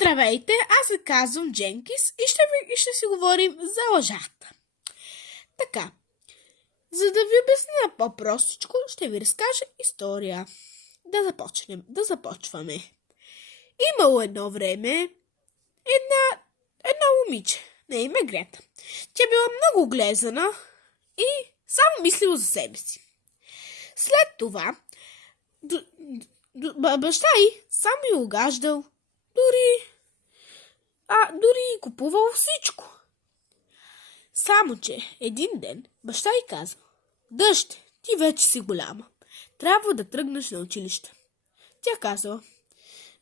Здравейте, аз се казвам Дженкис и ще си говорим за лъжата. Така, за да ви обясня по-простичко, ще ви разкажа история. Да започваме. Имало едно време едно момиче на име Грета. Тя била много глезана и само мислила за себе си. След това баща й сам й угаждал, дори и купувал всичко. Само че един ден баща й казал: "Дъще, ти вече си голяма. Трябва да тръгнеш на училище." Тя казала: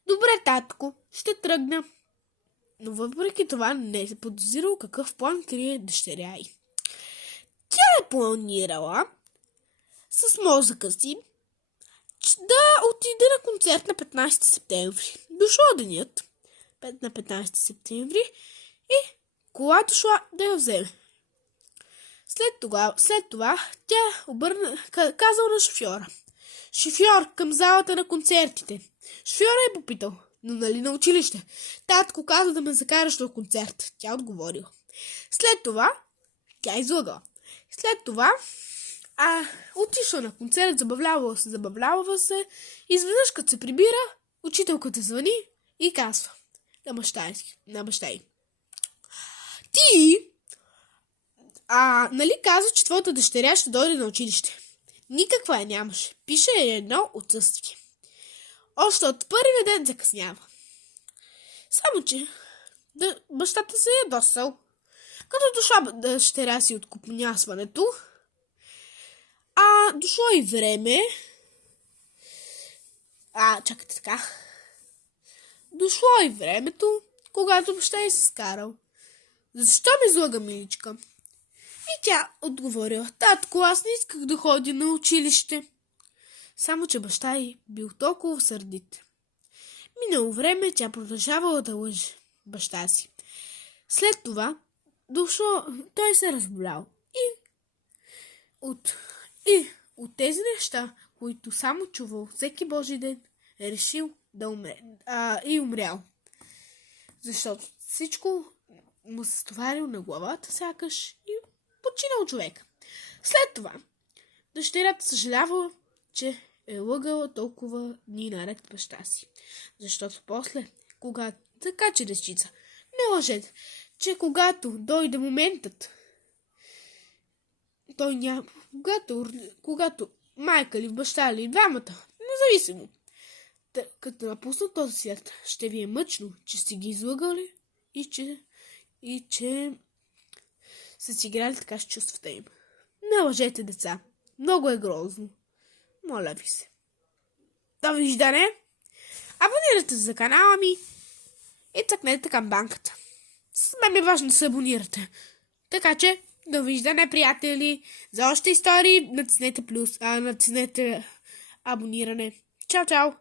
"Добре, татко, ще тръгна." Но въпреки това не се подозирал какъв план крие дъщеря й. Тя е планирала с мозъка си да отиде на концерт на 15 септември. Дошъл денят на 15 септември и кола дошла да я вземе. След това тя казала на шофьора: "Шофьор, към залата на концертите." Шофьора е попитал: "Но нали на училище?" "Татко каза да ме закараш на концерт." Тя отговорила. След това тя излъгала. След това отишла на концерт, забавлявала се. Изведнъж, като се прибира, учителката звъни и казва на баща й: "Ти, нали каза, че твоята дъщеря ще дойде на училище?" Никаква я нямаше. Пише едно отсъствие. Още от първия ден закъснява. Само че бащата се е ядосал. Като дошла дъщеря си от купнясването, дошло и време. Чакайте така. Дошло и времето, когато баща й се скарал: "Защо ме излага, миличка?" И тя отговорила: "Татко, аз не исках да ходя на училище." Само че баща й бил толкова сърдит. Минало време, тя продължавала да лъже баща си. След това той се разболял. И от тези неща, които само чувал всеки Божи ден, решил да умре. И умрял. Защото всичко му се стоварил на главата, сякаш, и починал човек. След това дъщерята съжалявала, че е лъгала толкова дни наред баща си. Защото после, така че дечица, не лъжете, че когато дойде моментът, когато майка ли, баща ли, двамата, независимо, като напуснат този свят, ще ви е мъчно, че сте ги излъгали и че са си играли така с чувствата им. Не лъжете, деца. Много е грозно. Моля ви се. Довиждане! Абонирайте се за канала ми и цъкнете камбанката. С мен е важно да се абонирате. Така че, довиждане, приятели. За още истории натиснете плюс, натиснете абониране. Чао, чао!